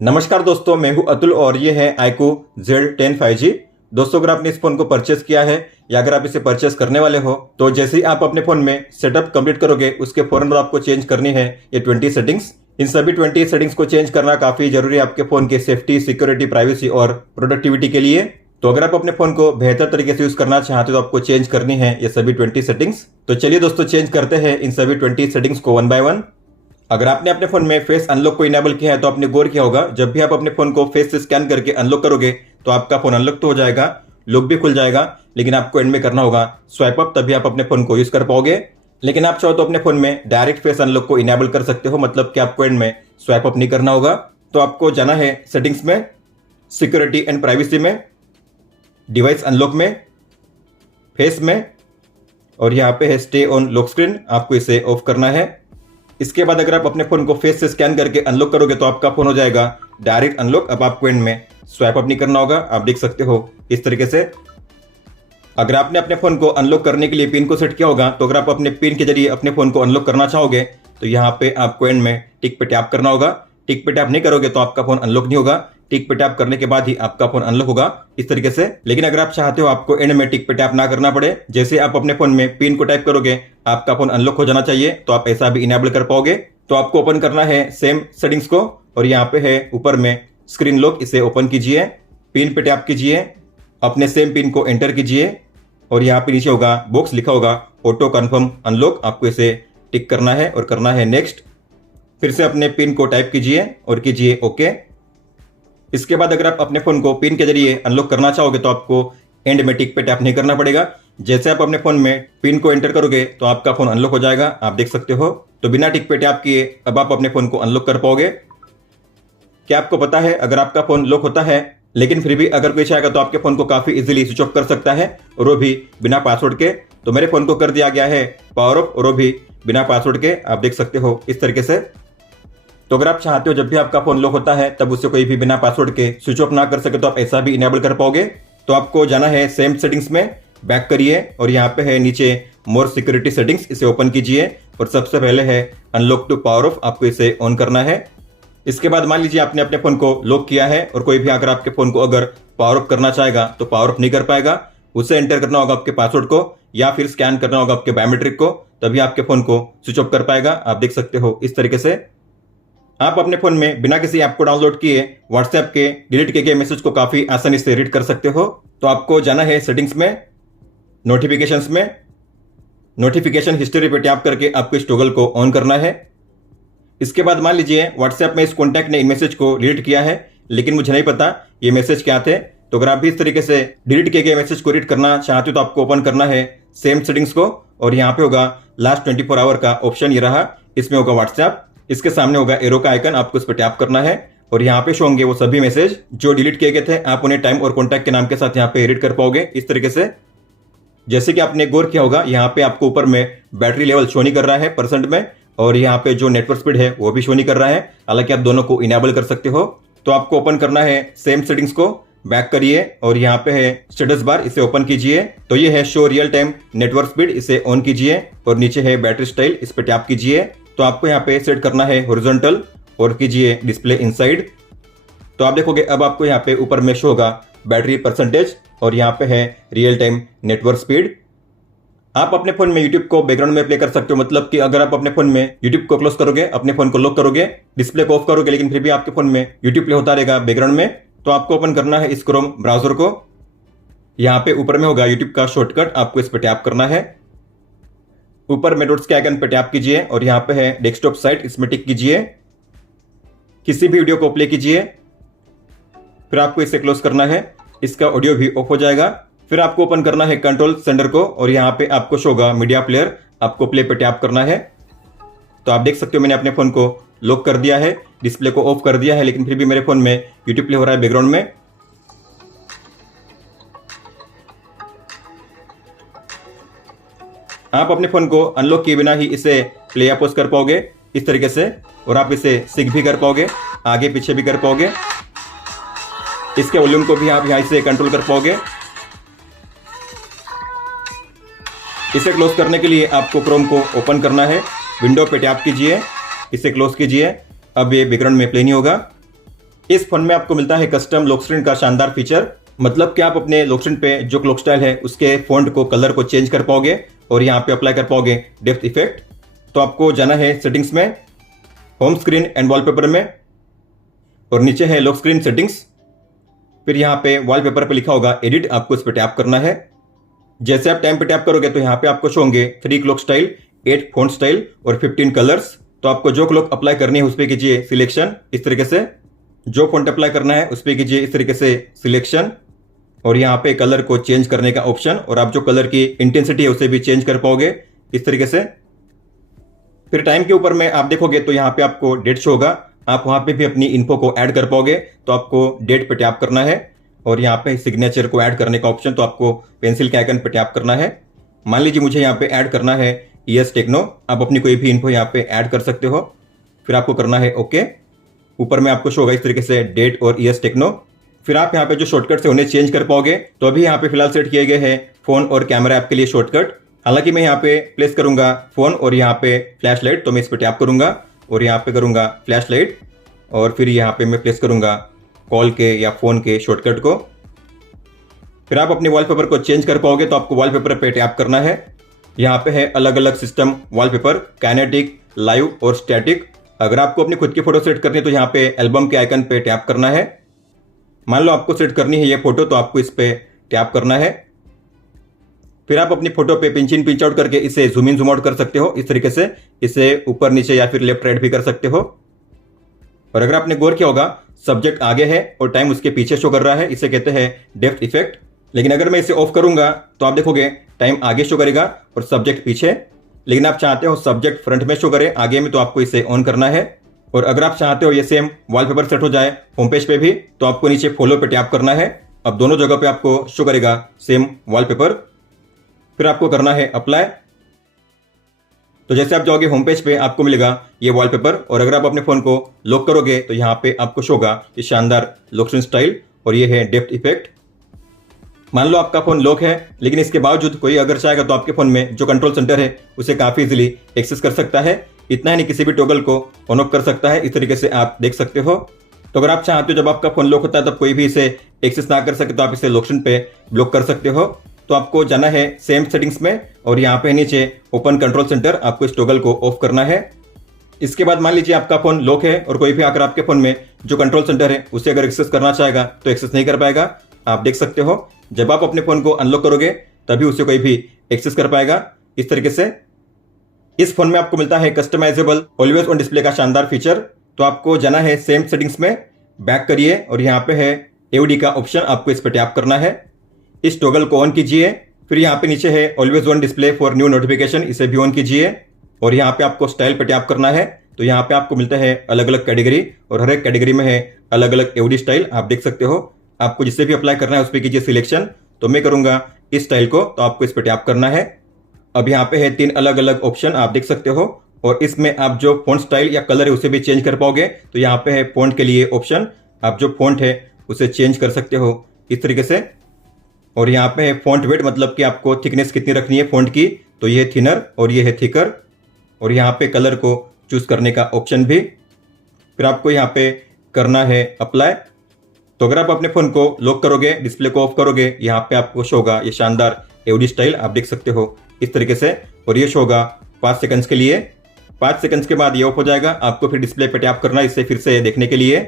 नमस्कार दोस्तों, मैं हूं अतुल और ये है iQOO Z10 5G। दोस्तों, अगर आपने इस फोन को परचेस किया है या अगर आप इसे परचेस करने वाले हो तो जैसे ही आप अपने फोन में सेटअप कंप्लीट करोगे उसके फौरन बाद आपको चेंज करनी है ये 20 सेटिंग्स। इन सभी 20 सेटिंग्स को चेंज करना काफी जरूरी है आपके फोन के सेफ्टी, सिक्योरिटी, प्राइवेसी और प्रोडक्टिविटी के लिए। तो अगर आप अपने फोन को बेहतर तरीके से यूज करना चाहते हो तो आपको चेंज करनी है ये सभी 20 सेटिंग्स। तो चलिए दोस्तों, चेंज करते हैं इन सभी 20 सेटिंग्स को वन बाय वन। अगर आपने अपने फोन में फेस अनलॉक को इनेबल किया है तो आपने गौर किया होगा, जब भी आप अपने फोन को फेस से स्कैन करके अनलॉक करोगे तो आपका फोन अनलॉक तो हो जाएगा, लॉक भी खुल जाएगा, लेकिन आपको एंड में करना होगा स्वाइप अप, तभी आप अपने फोन को यूज कर पाओगे। लेकिन आप चाहो तो अपने फोन में डायरेक्ट फेस अनलॉक को इनेबल कर सकते हो, मतलब कि आपको एंड में स्वाइप अप नहीं करना होगा। तो आपको जाना है सेटिंग्स में, सिक्योरिटी एंड प्राइवेसी में, डिवाइस अनलॉक में, फेस में, और यहाँ पे है स्टे ऑन लॉक स्क्रीन, आपको इसे ऑफ करना है। इसके बाद अगर आप अपने फोन को फेस से स्कैन करके अनलॉक करोगे तो आपका फोन हो जाएगा डायरेक्ट अनलॉक। अब आपको एंड में स्वाइप अप नहीं करना होगा, आप देख सकते हो इस तरीके से। अगर आपने अपने फोन को अनलॉक करने के लिए पिन को सेट किया होगा तो अगर आप अपने पिन के जरिए अपने फोन को अनलॉक करना चाहोगे तो यहाँ पे आपको एंड में टिक पे टैप करना होगा। टिक पे टैप नहीं करोगे तो आपका फोन अनलॉक नहीं होगा, टिक पे टैप करने के बाद ही आपका फोन अनलॉक होगा इस तरीके से। लेकिन अगर आप चाहते हो आपको एंड में टिक पे टैप ना करना पड़े, जैसे आप अपने फोन में पिन को टाइप करोगे आपका फोन अनलॉक हो जाना चाहिए, तो आप ऐसा भी इनेबल कर पाओगे। तो आपको ओपन करना है सेम सेटिंग्स को और यहाँ पे है ऊपर में स्क्रीन लॉक, इसे ओपन कीजिए, पिन पे टैप कीजिए, अपने सेम पिन को एंटर कीजिए और यहाँ पे नीचे होगा बॉक्स लिखा होगा ऑटो कन्फर्म अनलॉक, आपको इसे टिक करना है और करना है नेक्स्ट। फिर से अपने पिन को टाइप कीजिए और कीजिए ओके। इसके बाद अगर आप अपने फोन को पिन के जरिए अनलॉक करना चाहोगे तो आपको एंड में टिक पे टैप नहीं करना पड़ेगा। जैसे आप अपने फोन में पिन को एंटर करोगे तो आपका फोन अनलॉक हो जाएगा, आप देख सकते हो। तो बिना टिक पे टैप किए अब आप अपने फोन को अनलॉक कर पाओगे। क्या आपको पता है, अगर आपका फोन लॉक होता है लेकिन फिर भी अगर कोई चाहेगा तो आपके फोन को काफी इजीली स्विच ऑफ कर सकता है, और वो भी बिना पासवर्ड के। तो मेरे फोन को कर दिया गया है पावर ऑफ, और वो भी बिना पासवर्ड के, आप देख सकते हो इस तरीके से। तो अगर आप चाहते हो जब भी आपका फोन लॉक होता है तब उससे कोई भी बिना पासवर्ड के स्विच ऑफ ना कर सके तो आप ऐसा भी इनेबल कर पाओगे। तो आपको जाना है सेम सेटिंग्स में, बैक करिए और यहाँ पे है नीचे मोर सिक्योरिटी सेटिंग्स, इसे ओपन कीजिए और सबसे पहले है अनलॉक टू पावर ऑफ, आपको इसे ऑन करना है। इसके बाद मान लीजिए आपने अपने फोन को लॉक किया है और कोई भी अगर आपके फोन को अगर पावर ऑफ करना चाहेगा तो पावर ऑफ नहीं कर पाएगा, उसे एंटर करना होगा आपके पासवर्ड को या फिर स्कैन करना होगा आपके बायोमेट्रिक को, तभी आपके फोन को स्विच ऑफ कर पाएगा, आप देख सकते हो इस तरीके से। आप अपने फोन में बिना किसी ऐप को डाउनलोड किए व्हाट्सएप के डिलीट किए गए मैसेज को काफी आसानी से रीड कर सकते हो। तो आपको जाना है सेटिंग्स में, नोटिफिकेशंस में, नोटिफिकेशन हिस्ट्री पे टैप करके आपको इस टॉगल को ऑन करना है। इसके बाद मान लीजिए व्हाट्सएप में इस कॉन्टैक्ट ने इन मैसेज को डिलीट किया है लेकिन मुझे नहीं पता ये मैसेज क्या थे। तो अगर आप भी इस तरीके से डिलीट किए गए मैसेज को रीड करना चाहते हो तो आपको ओपन करना है सेम सेटिंग्स को और यहाँ पे होगा लास्ट 24 आवर का ऑप्शन, ये रहा, इसमें होगा व्हाट्सएप, इसके सामने होगा एरो का आइकन, आपको इस पर टैप करना है और यहाँ पे शो होंगे वो सभी मैसेज जो डिलीट किए गए थे, आप उन्हें टाइम और कॉन्टैक्ट के नाम के साथ यहाँ पे रीड कर पाओगे इस तरीके से। जैसे कि आपने गौर किया होगा यहाँ पे आपको ऊपर में बैटरी लेवल शो नहीं कर रहा है परसेंट में, और यहाँ पे जो नेटवर्क स्पीड है वो भी शो नहीं कर रहा है, हालांकि आप दोनों को इनेबल कर सकते हो। तो आपको ओपन करना है सेम सेटिंग्स को, बैक करिए और यहाँ पे है स्टेटस बार, इसे ओपन कीजिए। तो ये है show real time network speed, इसे ऑन कीजिए और नीचे है बैटरी स्टाइल, इस पे टैप कीजिए। तो आपको यहाँ पे सेट करना है हॉरिजॉन्टल और कीजिए डिस्प्ले इनसाइड। तो आप देखोगे अब आपको यहाँ पे ऊपर में शो होगा बैटरी परसेंटेज और यहाँ पे है रियल टाइम नेटवर्क स्पीड। आप अपने फोन में यूट्यूब को बैकग्राउंड में प्ले कर सकते हो, मतलब कि अगर आप अपने फोन में यूट्यूब को क्लोज करोगे, अपने फोन को लॉक करोगे, डिस्प्ले को ऑफ करोगे, लेकिन फिर भी आपके फोन में यूट्यूब प्ले होता रहेगा बैकग्राउंड में, तो आपको ओपन करना है इस क्रोम ब्राउजर को। यहाँ पे ऊपर में होगा यूट्यूब का शॉर्टकट, आपको इस पर टैप करना है। ऊपर में डॉट्स के आइकन पे टैप कीजिए और यहाँ पे है डेस्कटॉप साइट, इसमें टिक कीजिए, किसी भी वीडियो को प्ले कीजिए, फिर आपको इसे क्लोज करना है, इसका ऑडियो भी ऑफ हो जाएगा। फिर आपको ओपन करना है कंट्रोल सेंटर को और यहाँ पे आपको शो होगा मीडिया प्लेयर, आपको प्ले पे टैप करना है। तो आप देख सकते हो मैंने अपने फोन को लॉक कर दिया है, डिस्प्ले को ऑफ कर दिया है, लेकिन फिर भी मेरे फोन में यूट्यूब प्ले हो रहा है बैकग्राउंड में। आप अपने फोन को अनलॉक किए बिना ही इसे प्ले या पॉज कर पाओगे इस तरीके से, और आप इसे सिंक भी कर पाओगे, आगे पीछे भी कर पाओगे। इसके वॉल्यूम को भी आप यहाँ से कंट्रोल कर पाओगे। इसे क्लोज करने के लिए आपको क्रोम को ओपन करना है, विंडो पे टैप कीजिए, इसे क्लोज कीजिए। अब ये बैकग्राउंड में प्ले नहीं होगा। इस फोन में आपको मिलता है कस्टम लॉक स्क्रीन का शानदार फीचर, मतलब कि आप अपने लॉक स्क्रीन पे जो क्लॉक स्टाइल है उसके फॉन्ट को, कलर को चेंज कर पाओगे और यहाँ पे अप्लाई कर पाओगे डेप्थ इफेक्ट। तो आपको जाना है सेटिंग्स में, होम स्क्रीन एंड वॉलपेपर में, और नीचे है लॉक स्क्रीन सेटिंग्स। फिर यहाँ पे वॉलपेपर पे लिखा होगा एडिट, आपको इस पर टैप करना है। जैसे आप टाइम पे टैप करोगे तो यहाँ पे आपको शो होंगे 3 क्लॉक स्टाइल, 8 फॉन्ट स्टाइल और 15 कलर्स। तो आपको जो क्लॉक अप्लाई करनी है उस पर कीजिए सिलेक्शन, इस तरीके से। जो फॉन्ट अप्लाई करना है उस पर कीजिए इस तरीके से सिलेक्शन, और यहाँ पे कलर को चेंज करने का ऑप्शन, और आप जो कलर की इंटेंसिटी है उसे भी चेंज कर पाओगे इस तरीके से। फिर टाइम के ऊपर में आप देखोगे तो यहाँ पे आपको डेट शो होगा, आप वहाँ पे भी अपनी इन्फो को ऐड कर पाओगे। तो आपको डेट पे टैप करना है और यहाँ पे सिग्नेचर को ऐड करने का ऑप्शन, तो आपको पेंसिल के आइकन पे टैप करना है। मान लीजिए मुझे यहाँ पे ऐड करना है ES टेक्नो, आप अपनी कोई भी इन्फो यहाँ पे ऐड कर सकते हो। फिर आपको करना है ओके। ऊपर में आपको शो होगा इस तरीके से डेट और ES टेक्नो। फिर आप यहाँ पे जो शॉर्टकट है उन्हें चेंज कर पाओगे। तो अभी यहाँ पे फिलहाल सेट किए गए हैं फोन और कैमरा ऐप के लिए शॉर्टकट। हालांकि मैं यहाँ पे प्लेस करूंगा फोन और यहाँ पे फ्लैश लाइट, तो मैं इस पर टैप करूंगा और यहाँ पे करूंगा फ्लैश लाइट, और फिर यहाँ पे मैं प्लेस करूंगा कॉल के या फोन के शॉर्टकट को। फिर आप अपने वॉलपेपर को चेंज कर पाओगे। तो आपको वॉलपेपर पे टैप करना है। यहाँ पे है अलग अलग सिस्टम वॉलपेपर, काइनेटिक, लाइव और स्टैटिक। अगर आपको अपनी खुद की फोटो सेट करनी है तो यहाँ पे एल्बम के आइकन पे टैप करना है। मान लो आपको सेट करनी है ये फोटो, तो आपको इस पे टैप करना है। फिर आप अपनी फोटो पे पिंच इन पिंच आउट करके इसे जूम इन जूम आउट कर सकते हो इस तरीके से। इसे ऊपर नीचे या फिर लेफ्ट राइट भी कर सकते हो। और अगर आपने गौर किया होगा, सब्जेक्ट आगे है और टाइम उसके पीछे शो कर रहा है, इसे कहते हैं डेप्थ इफेक्ट। लेकिन अगर मैं इसे ऑफ करूंगा तो आप देखोगे टाइम आगे शो करेगा और सब्जेक्ट पीछे। लेकिन आप चाहते हो सब्जेक्ट फ्रंट में शो करे आगे में, तो आपको इसे ऑन करना है। और अगर आप चाहते हो ये सेम वॉलपेपर सेट हो जाए होम पेज पे भी, तो आपको नीचे फॉलो पे टैप करना है। अब दोनों जगह पे आपको शो करेगा सेम वॉलपेपर। फिर आपको करना है अप्लाई। तो जैसे आप जाओगे होम पेज पे आपको मिलेगा ये वॉलपेपर, और अगर आप अपने फोन को लॉक करोगे तो यहाँ पे आपको शो होगा ये शानदार लॉक स्क्रीन स्टाइल, और ये है डेप्थ इफेक्ट। मान लो आपका फोन लॉक है, लेकिन इसके बावजूद कोई अगर चाहेगा तो आपके फोन में जो कंट्रोल सेंटर है उसे काफी इजीली एक्सेस कर सकता है। इतना ही नहीं, किसी भी टॉगल को ऑन ऑफ कर सकता है। इस तरीके से आप देख सकते हो। तो अगर आप चाहते हो जब आपका फोन लॉक होता है तब कोई भी इसे एक्सेस ना कर सके, तो आप इसे लॉक स्क्रीन पे ब्लॉक कर सकते हो। तो आपको जाना है सेम सेटिंग्स में, और यहाँ पे नीचे ओपन कंट्रोल सेंटर, आपको इस टॉगल को ऑफ करना है। इसके बाद मान लीजिए आपका फोन लॉक है और कोई भी आकर आपके फोन में जो कंट्रोल सेंटर है उसे अगर एक्सेस करना चाहेगा तो एक्सेस नहीं कर पाएगा। आप देख सकते हो जब आप अपने फोन को अनलॉक करोगे तभी उसे कोई भी एक्सेस कर पाएगा इस तरीके से। इस फोन में आपको मिलता है कस्टमाइजेबल ऑलवेज ऑन डिस्प्ले का शानदार फीचर। तो आपको जाना है सेम सेटिंग्स में, बैक करिए और यहाँ पे है AOD का ऑप्शन, आपको इस पर टैप करना है। इस टॉगल को ऑन कीजिए। फिर यहाँ पे नीचे है always on display for new notification, इसे भी ऑन कीजिए। और यहाँ पे आपको स्टाइल पे टैप करना है। तो यहाँ पे आपको मिलता है अलग अलग कैटेगरी, और हर एक कैटेगरी में है अलग अलग AOD स्टाइल, आप देख सकते हो। आपको जिसे भी अप्लाई करना है उस पर कीजिए सिलेक्शन। तो मैं करूंगा इस स्टाइल को, तो आपको इस पर टैप करना है। अब यहाँ पे है 3 अलग अलग ऑप्शन, आप देख सकते हो। और इसमें आप जो फॉन्ट स्टाइल या कलर है उसे भी चेंज कर पाओगे। तो यहाँ पे है फॉन्ट के लिए ऑप्शन, आप जो फॉन्ट है उसे चेंज कर सकते हो इस तरीके से। और यहाँ पे है फॉन्ट वेट, मतलब कि आपको थिकनेस कितनी रखनी है फॉन्ट की, तो ये है थिनर और ये है थिकर। और यहाँ पे कलर को चूज करने का ऑप्शन भी। फिर आपको यहाँ पे करना है अप्लाई। तो अगर आप अपने फोन को लॉक करोगे, डिस्प्ले को ऑफ करोगे, यहाँ पे आपको शो होगा ये शानदार AOD स्टाइल, आप देख सकते हो इस तरीके से। और ये शो होगा 5 सेकंड्स के लिए। 5 सेकंड्स के बाद ये ऑफ हो जाएगा। आपको फिर डिस्प्ले पे टैप करना है इसे फिर से देखने के लिए।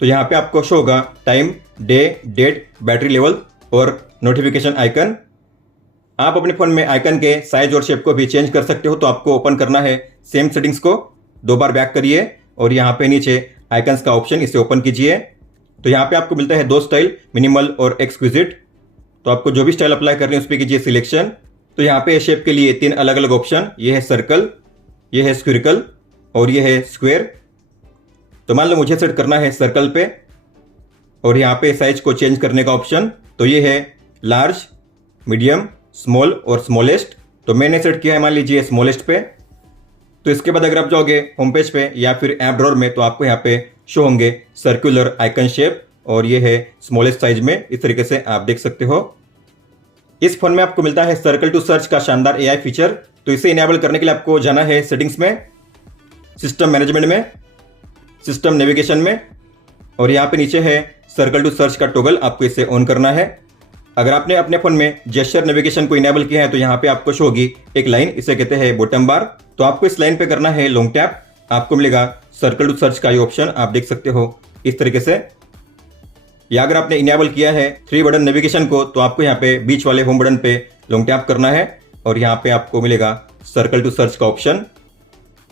तो यहाँ पे आपको शो होगा time, day, date, battery level और नोटिफिकेशन आइकन। आप अपने फोन में आइकन के साइज और शेप को भी चेंज कर सकते हो। तो आपको ओपन करना है सेम सेटिंग्स को, 2 बार बैक करिए और यहाँ पे नीचे आइकन्स का ऑप्शन, इसे ओपन कीजिए। तो यहाँ पे आपको मिलता है 2 स्टाइल, मिनिमल और एक्सक्विजिट। तो आपको जो भी स्टाइल अप्लाई करनी है उस पर कीजिए सिलेक्शन। तो यहाँ पे शेप के लिए 3 अलग अलग ऑप्शन, ये है सर्कल, ये है स्क्विरिकल और ये है स्क्वायर। तो मान लो मुझे सेट करना है सर्कल पे, और यहाँ पे साइज को चेंज करने का ऑप्शन, तो ये है लार्ज, मीडियम, स्मॉल और स्मॉलेस्ट। तो मैंने सेट किया है मान लीजिए स्मॉलेस्ट पे। तो इसके बाद अगर आप जाओगे होम पेज पे या फिर ऐप ड्रॉअर में, तो आपको यहाँ पे शो होंगे सर्कुलर आइकन शेप, और ये है स्मॉलेस्ट साइज में, इस तरीके से आप देख सकते हो। इस फोन में आपको मिलता है सर्कल टू सर्च का शानदार AI फीचर। तो इसे इनेबल करने के लिए आपको जाना है सेटिंग्स में, सिस्टम मैनेजमेंट में, सिस्टम नेविगेशन में, और यहाँ पे नीचे है सर्कल टू सर्च का टॉगल, आपको इसे ऑन करना है। अगर आपने अपने फोन में जेस्चर नेविगेशन को इनेबल किया है तो यहाँ पे आपको शो होगी एक लाइन, इसे कहते हैं बॉटम बार। तो आपको इस लाइन पे करना है लॉन्ग टैप, आपको मिलेगा सर्कल टू सर्च का ये ऑप्शन, आप देख सकते हो इस तरीके से। या अगर आपने इनेबल किया है 3 बटन नेविगेशन को तो आपको यहाँ पे बीच वाले होम बटन पे लॉन्ग टैप करना है और यहाँ पे आपको मिलेगा सर्कल टू सर्च का ऑप्शन।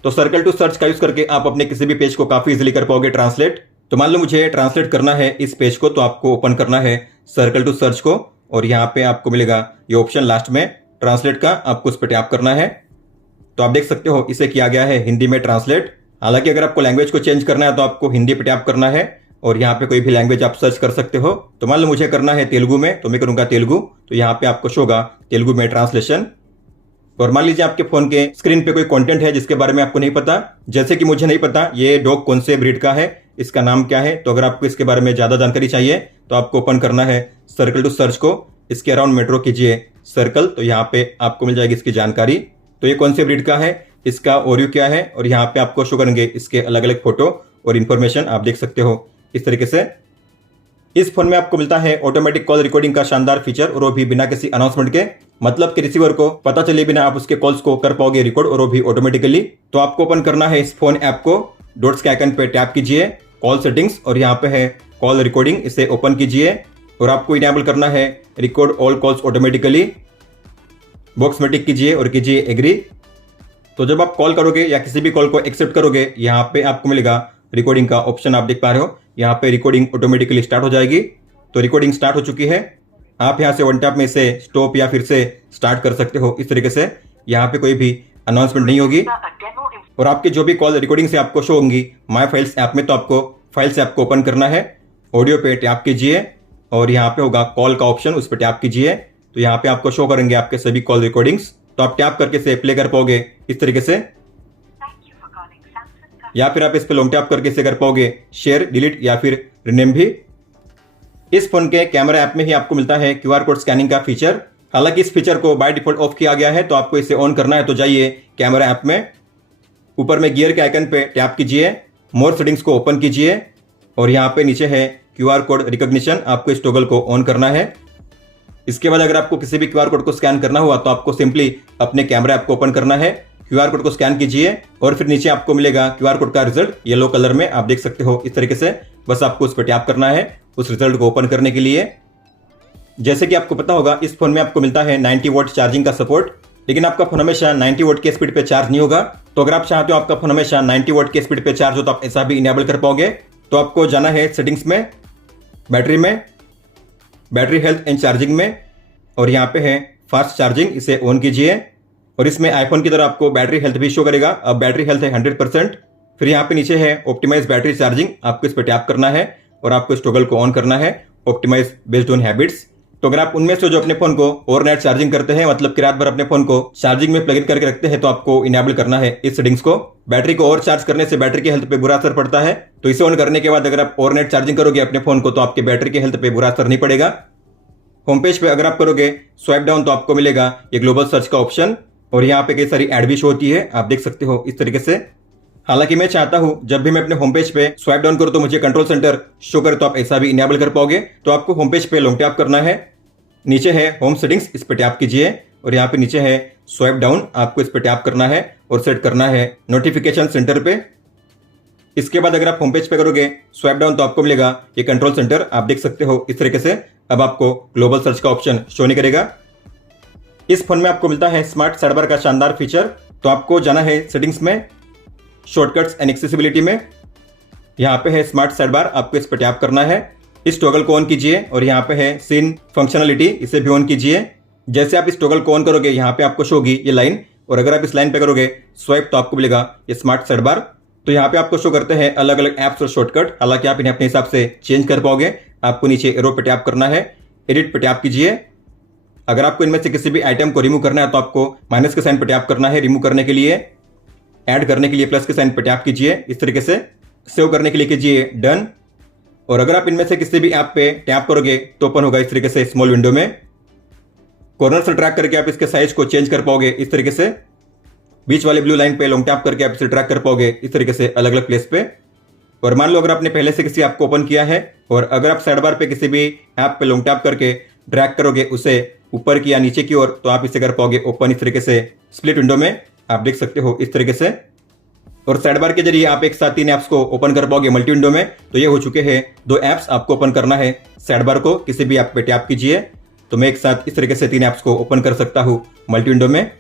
तो सर्कल टू सर्च का यूज करके आप अपने किसी भी पेज को काफी इजीली कर पाओगे ट्रांसलेट। तो मान लो मुझे ट्रांसलेट करना है इस पेज को, तो आपको ओपन करना है सर्कल टू सर्च को और यहाँ पे आपको मिलेगा ये ऑप्शन लास्ट में ट्रांसलेट का, आपको उस पर टैप करना है। तो आप देख सकते हो इसे किया गया है हिंदी में ट्रांसलेट। हालांकि अगर आपको लैंग्वेज को चेंज करना है तो आपको हिंदी पे टैप करना है और यहाँ पे कोई भी लैंग्वेज आप सर्च कर सकते हो। तो मान लो मुझे करना है तेलुगु में, तो मैं करूंगा तेलुगु, तो यहाँ पे आपको शो होगा तेलुगु में ट्रांसलेशन। और मान लीजिए आपके फोन के स्क्रीन पे कोई कंटेंट है जिसके बारे में आपको नहीं पता, जैसे कि मुझे नहीं पता ये डॉग कौन से ब्रीड का है, इसका नाम क्या है। तो अगर आपको इसके बारे में ज्यादा जानकारी चाहिए तो आपको ओपन करना है सर्कल टू सर्च को, इसके अराउंड मेट्रो कीजिए सर्कल, तो यहाँ पे आपको मिल जाएगी इसकी जानकारी। तो ये कौन से ब्रीड का है, इसका ओरियो क्या है, और यहाँ पे आपको शो करेंगे इसके अलग अलग फोटो और इन्फॉर्मेशन, आप देख सकते हो इस तरीके से। इस फोन में आपको मिलता है ऑटोमेटिक कॉल रिकॉर्डिंग का शानदार फीचर, और वो भी बिना किसी अनाउंसमेंट के, मतलब कि रिसीवर को पता चले बिना आप उसके कॉल्स को कर पाओगे रिकॉर्ड, और वो भी ऑटोमेटिकली। तो आपको ओपन करना है इस फोन ऐप को, डॉट्स के आइकन पे टैप कीजिए, कॉल सेटिंग्स, और यहाँ पे है कॉल रिकॉर्डिंग, इसे ओपन कीजिए और आपको इनेबल करना है record all calls automatically. Box में टिक कीजिए और कीजिए एग्री। तो जब आप कॉल करोगे या किसी भी कॉल को एक्सेप्ट करोगे, यहाँ पे आपको मिलेगा रिकॉर्डिंग का ऑप्शन, आप देख पा रहे हो यहाँ पे रिकॉर्डिंग ऑटोमेटिकली स्टार्ट हो जाएगी। तो रिकॉर्डिंग स्टार्ट हो चुकी है, आप यहाँ से वन टैप में इसे स्टॉप या फिर से स्टार्ट कर सकते हो इस तरीके से। यहाँ पे कोई भी अनाउंसमेंट नहीं होगी और आपकी जो भी कॉल रिकॉर्डिंग से आपको शो होंगी माय फाइल्स ऐप में, तो आपको फाइल्स ऐप को ओपन करना है, ऑडियो पे टैप कीजिए और यहाँ पे होगा कॉल का ऑप्शन, उस पर टैप कीजिए। तो यहाँ पे आपको शो करेंगे आपके सभी कॉल रिकॉर्डिंग्स, तो आप टैप करके इसे प्ले कर पाओगे इस तरीके से, या फिर आप इस पे लॉन्ग टैप करके इसे कर पाओगे शेयर, डिलीट या फिर रिनेम भी। इस फोन के कैमरा ऐप में ही आपको मिलता है क्यूआर कोड स्कैनिंग का फीचर। हालांकि इस फीचर को बाय डिफॉल्ट ऑफ किया गया है, तो आपको इसे ऑन करना है। तो जाइए कैमरा ऐप में, ऊपर में गियर के आइकन पे टैप कीजिए, मोर सेटिंग्स को ओपन कीजिए और यहाँ पे नीचे है क्यूआर कोड रिकॉग्निशन, आपको इस टॉगल को ऑन करना है। इसके बाद अगर आपको किसी भी क्यूआर कोड को स्कैन करना हुआ तो आपको सिंपली अपने कैमरा ऐप को ओपन करना है, क्यूआर कोड को स्कैन कीजिए और फिर नीचे आपको मिलेगा क्यूआर कोड का रिजल्ट येलो कलर में, आप देख सकते हो इस तरीके से। बस आपको उस पर टैप करना है उस रिजल्ट को ओपन करने के लिए। जैसे कि आपको पता होगा इस फोन में आपको मिलता है 90 वॉट चार्जिंग का सपोर्ट, लेकिन आपका फोन हमेशा 90 वॉट के स्पीड पे चार्ज नहीं होगा। तो अगर आप चाहते हो आपका फोन हमेशा 90 वॉट के स्पीड पे चार्ज हो तो आप ऐसा भी इनेबल कर पाओगे। तो आपको जाना है सेटिंग्स में, बैटरी में, बैटरी हेल्थ एंड चार्जिंग में, और यहाँ पे है फास्ट चार्जिंग, इसे ऑन कीजिए। और इसमें आईफोन की तरह आपको बैटरी हेल्थ भी शो करेगा। अब बैटरी हेल्थ है 100%। फिर यहाँ पे नीचे है ऑप्टिमाइज बैटरी चार्जिंग, आपको इस पर टैप करना है और आपको इस टॉगल को ऑन करना है, ऑप्टिमाइज बेस्ड ऑन हैबिट्स। तो अगर आप उनमें से जो अपने फोन को ओवरनाइट चार्जिंग करते हैं, मतलब कि रात भर अपने फोन को चार्जिंग में प्लग इन करके रखते हैं, तो आपको इनेबल करना है इस सेटिंग्स को। बैटरी को ओवर चार्ज करने से बैटरी की हेल्थ पे बुरा असर पड़ता है, तो इसे ऑन करने के बाद अगर आप ओवरनाइट चार्जिंग करोगे अपने फोन को तो आपके बैटरी की हेल्थ पे बुरा असर नहीं पड़ेगा। होम पेज पे अगर आप करोगे स्वाइप डाउन तो आपको मिलेगा ये ग्लोबल सर्च का ऑप्शन, और यहाँ पे कई सारी एड भी शो होती है, आप देख सकते हो इस तरीके से। हालांकि मैं चाहता हूं जब भी मैं अपने होम पेज पे स्वाइप डाउन करूं तो मुझे कंट्रोल सेंटर शो करे, तो आप ऐसा भी इनेबल कर पाओगे। तो आपको होम पेज पे लॉन्ग टैप करना है, नीचे है होम सेटिंग्स, इस पे टैप कीजिए और यहाँ पे नीचे है स्वाइप डाउन, आपको इस पे टैप करना है और सेट करना है नोटिफिकेशन सेंटर पे। इसके बाद अगर आप होम पेज पे करोगे स्वाइप डाउन तो आपको मिलेगा ये कंट्रोल सेंटर, आप देख सकते हो इस तरीके से। अब आपको ग्लोबल सर्च का ऑप्शन शो नहीं करेगा। इस फोन में आपको मिलता है स्मार्ट साइड बार का शानदार फीचर। तो आपको जाना है सेटिंग्स में, शॉर्टकट्स एंड एक्सेसिबिलिटी में, यहाँ पे है स्मार्ट साइड बार, आपको इस पर टैप करना है। इस टॉगल को ऑन कीजिए और यहाँ पे है सीन फंक्शनलिटी, इसे भी ऑन कीजिए। जैसे आप इस टॉगल को ऑन करोगे यहाँ पे आपको शो होगी ये लाइन, और अगर आप इस लाइन पे करोगे स्वाइप तो आपको मिलेगा ये स्मार्ट साइड बार। तो यहाँ पे आपको शो करते हैं अलग अलग एप्स और शॉर्टकट, हालांकि आप इन्हें अपने हिसाब से चेंज कर पाओगे। आपको नीचे एरो पे टैप करना है, एडिट पे टैप कीजिए। अगर आपको इनमें से किसी भी आइटम को रिमूव करना है तो आपको माइनस के साइन पे टैप करना है रिमूव करने के लिए, ऐड करने के लिए प्लस के साइन पे टैप कीजिए इस तरीके से, सेव करने के लिए कीजिए डन। और अगर आप इनमें से किसी भी ऐप पे टैप करोगे तो ओपन होगा इस तरीके से स्मॉल विंडो में। कॉर्नर से ट्रैक करके आप इसके साइज को चेंज कर पाओगे इस तरीके से। बीच वाले ब्लू लाइन पे लॉन्ग टैप करके आप इसे ट्रैक कर पाओगे इस तरीके से अलग अलग प्लेस पे। और मान लो अगर आपने पहले से किसी ऐप को ओपन किया है और अगर आप साइड बार पे किसी भी ऐप पे लॉन्ग टैप करके ड्रैग करोगे उसे ऊपर की या नीचे की ओर, तो आप इसे कर पाओगे ओपन इस तरीके से स्प्लिट विंडो में। आप देख सकते हो इस तरीके से। और साइड बार के जरिए आप एक साथ 3 ऐप्स को ओपन कर पाओगे मल्टी विंडो में। तो ये हो चुके हैं 2 ऐप्स आपको ओपन करना है। साइड बार को किसी भी ऐप पे टैप कीजिए तो मैं एक साथ इस तरीके से 3 ऐप्स को ओपन कर सकता हूँ मल्टी विंडो में।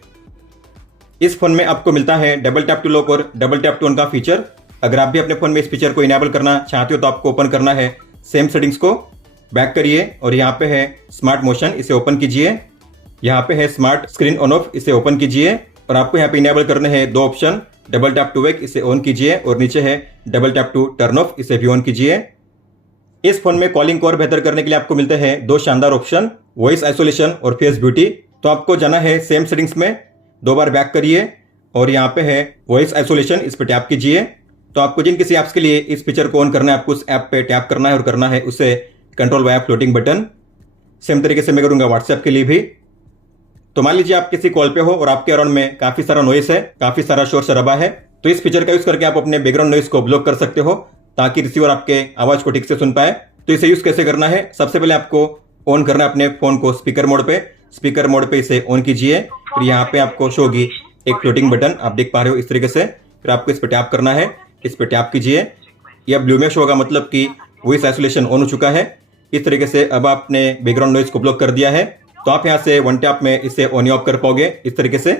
इस फोन में आपको मिलता है डबल टैप टू लॉक और डबल टैप टू ऑन का फीचर। अगर आप भी अपने फोन में इस फीचर को इनेबल करना चाहते हो तो आपको ओपन करना है सेम सेटिंग्स को, बैक करिए और यहाँ पे है स्मार्ट मोशन, इसे ओपन कीजिए। यहाँ पे है स्मार्ट स्क्रीन ऑन ऑफ, इसे ओपन कीजिए। और आपको यहाँ पे इनेबल करने हैं 2 option, double tap to wake, इसे ऑन कीजिए और नीचे है double tap to turn off, इसे भी ऑन कीजिए। इस फोन में कॉलिंग को और बेहतर करने के लिए आपको मिलते हैं 2 शानदार ऑप्शन, वॉइस आइसोलेशन और फेस ब्यूटी। तो आपको जाना है सेम सेटिंग्स में, 2 बार बैक करिए और यहाँ पे है वॉइस आइसोलेशन, इस पर टैप कीजिए। तो आपको जिन किसी ऐप्स के लिए इस फीचर को ऑन करना है आपको उस ऐप पे टैप करना है और करना है उसे control via floating button. Same तरीके से मैं करूंगा व्हाट्सएप के लिए भी। तो मान लीजिए आप किसी कॉल पे हो और आपके अराउंड में काफी सारा नॉइस है, काफी सारा शोर शराबा है, तो इस फीचर का यूज करके आप अपने बैकग्राउंड नॉइस को ब्लॉक कर सकते हो ताकि रिसीवर आपके आवाज को ठीक से सुन पाए। तो इसे यूज कैसे करना है, सबसे पहले आपको ऑन करना है अपने फोन को स्पीकर मोड पे। स्पीकर मोड पे इसे ऑन कीजिए। फिर यहाँ पे आपको शो होगी एक फ्लोटिंग बटन, आप देख पा रहे हो इस तरीके से। फिर आपको इस पर टैप करना है, इस पर टैप कीजिए। यह ब्लू में शो होगा, मतलब कि वॉइस आइसोलेशन ऑन हो चुका है। इस तरीके से अब आपने बैकग्राउंड नॉइज को ब्लॉक कर दिया है। तो आप यहाँ से 1 टैप में इसे ऑन ऑफ कर पाओगे इस तरीके से।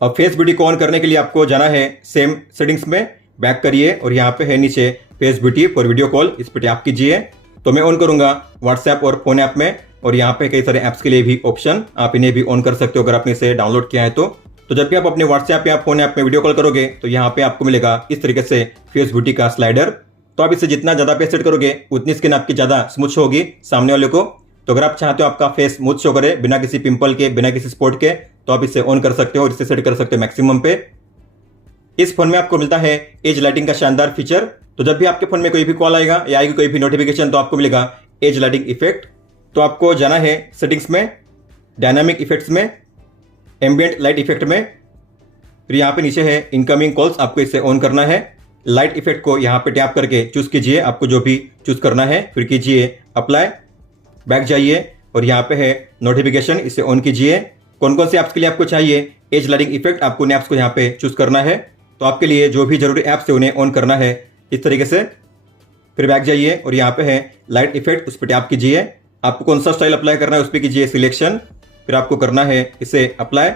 अब फेस ब्यूटी को ऑन करने के लिए आपको जाना है सेम सेटिंग्स में, बैक करिए और यहाँ पे है नीचे face beauty for video call, इस पर टैप कीजिए। तो मैं ऑन करूंगा व्हाट्सएप और फोन ऐप में, और यहाँ पे कई सारे ऐप्स के लिए भी ऑप्शन, आप इन्हें भी ऑन कर सकते हो अगर आपने इसे डाउनलोड किया है तो जब भी आप अपने व्हाट्सएप या फोन ऐप में वीडियो कॉल करोगे तो यहाँ पे आपको मिलेगा इस तरीके से फेस ब्यूटी का स्लाइडर। तो आप इसे जितना ज्यादा पे सेट करोगे उतनी स्किन आपकी ज्यादा स्मूथ शो होगी सामने वाले को। तो अगर आप चाहते हो आपका फेस स्मूथ शो करे बिना किसी पिंपल के, बिना किसी स्पॉट के, तो आप इसे ऑन कर सकते हो और इसे सेट कर सकते हो मैक्सिमम पे। इस फोन में आपको मिलता है एज लाइटिंग का शानदार फीचर। तो जब भी आपके फोन में कोई भी कॉल आएगा या आएगी कोई भी नोटिफिकेशन तो आपको मिलेगा एज लाइटिंग इफेक्ट। तो आपको जाना है सेटिंग्स में, डायनामिक इफेक्ट्स में, एम्बिएंट लाइट इफेक्ट में। फिर यहाँ पे नीचे है इनकमिंग कॉल्स, आपको इसे ऑन करना है। लाइट इफेक्ट को यहाँ पे टैप करके चूज कीजिए, आपको जो भी चूज करना है। फिर कीजिए अप्लाई, बैक जाइए और यहाँ पे है नोटिफिकेशन, इसे ऑन कीजिए। कौन कौन से ऐप्स के लिए आपको चाहिए एज लाइटिंग इफेक्ट, आपको उन ऐप्स को यहाँ पे चूज करना है। तो आपके लिए जो भी जरूरी ऐप्स है उन्हें ऑन करना है इस तरीके से। फिर बैक जाइए और यहाँ पे है लाइट इफेक्ट, उस पर टैप कीजिए। आपको कौन सा स्टाइल अप्लाई करना है उस पर कीजिए सिलेक्शन। फिर आपको करना है इसे अप्लाई।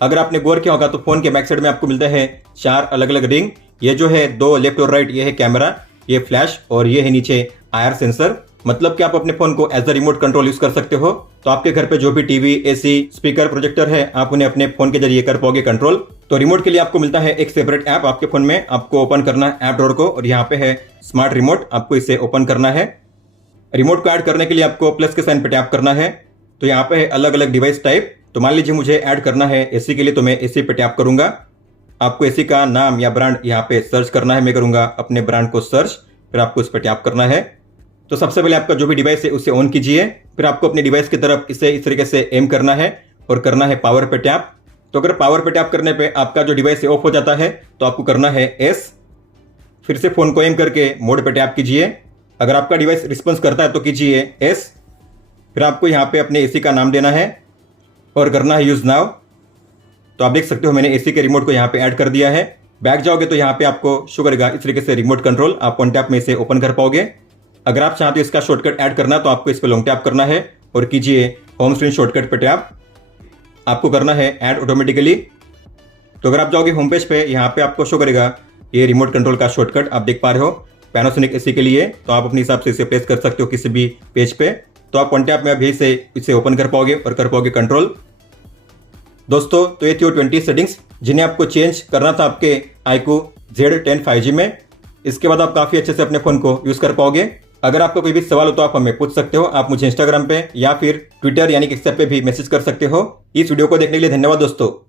अगर आपने गौर किया होगा तो फोन के बैक साइड में आपको मिलता है 4 अलग अलग रिंग। ये जो है 2 लेफ्ट और राइट, ये है कैमरा, ये फ्लैश और ये है नीचे आईआर सेंसर। मतलब कि आप अपने फोन को as a remote control use कर सकते हो। तो आपके घर पे जो भी टीवी, एसी, स्पीकर, प्रोजेक्टर है, आप उन्हें अपने फोन के जरिए कर पाओगे कंट्रोल। तो रिमोट के लिए आपको मिलता है एक सेपरेट ऐप आपके फोन में। आपको ओपन करना है ऐप ड्रॉअर को और यहाँ पे है स्मार्ट रिमोट, आपको इसे ओपन करना है। रिमोट को ऐड करने के लिए आपको प्लस के साइन पे टैप करना है। तो यहाँ पे है अलग अलग डिवाइस टाइप। तो मान लीजिए मुझे ऐड करना है एसी के लिए, तो मैं एसी पे टैप करूंगा। आपको एसी का नाम या ब्रांड यहाँ पे सर्च करना है। मैं करूंगा अपने ब्रांड को सर्च, फिर आपको इस पर टैप करना है। तो सबसे पहले आपका जो भी डिवाइस है उसे ऑन कीजिए। फिर आपको अपने डिवाइस की तरफ इसे इस तरीके से एम करना है और करना है पावर पे टैप। तो अगर पावर पे टैप करने पे आपका जो डिवाइस है ऑफ हो जाता है तो आपको करना है एस। फिर से फोन को एम करके मोड पे टैप कीजिए। अगर आपका डिवाइस रिस्पॉन्स करता है तो कीजिए एस। फिर आपको यहाँ पे अपने एसी का नाम देना है और करना है यूज नाउ। तो आप देख सकते हो मैंने एसी के रिमोट को यहाँ पे ऐड कर दिया है। बैक जाओगे तो यहाँ पे आपको शो करेगा इस तरीके से रिमोट कंट्रोल, आप वन टैप में इसे ओपन कर पाओगे। अगर आप चाहते हो इसका शॉर्टकट ऐड करना तो आपको इस पर लॉन्ग टैप करना है और कीजिए होम स्क्रीन शॉर्टकट पे टैप। आपको करना है ऐड ऑटोमेटिकली। तो अगर आप जाओगे होम पेज पे, यहाँ पे आपको शो करेगा ये रिमोट कंट्रोल का शॉर्टकट, आप देख पा रहे हो पैनासोनिक एसी के लिए। तो आप अपने हिसाब से इसे प्लेस कर सकते हो किसी भी पेज पे। तो आप वन टैप में अभी से इसे ओपन कर पाओगे और कर पाओगे कंट्रोल। दोस्तों तो ये थी वो 20 सेटिंग्स जिन्हें आपको चेंज करना था आपके iQOO Z10 5G में। इसके बाद आप काफ़ी अच्छे से अपने फ़ोन को यूज़ कर पाओगे। अगर आपका कोई भी सवाल हो तो आप हमें पूछ सकते हो। आप मुझे इंस्टाग्राम पे या फिर ट्विटर यानी कि एक्स पे भी मैसेज कर सकते हो। इस वीडियो को देखने के लिए धन्यवाद दोस्तों।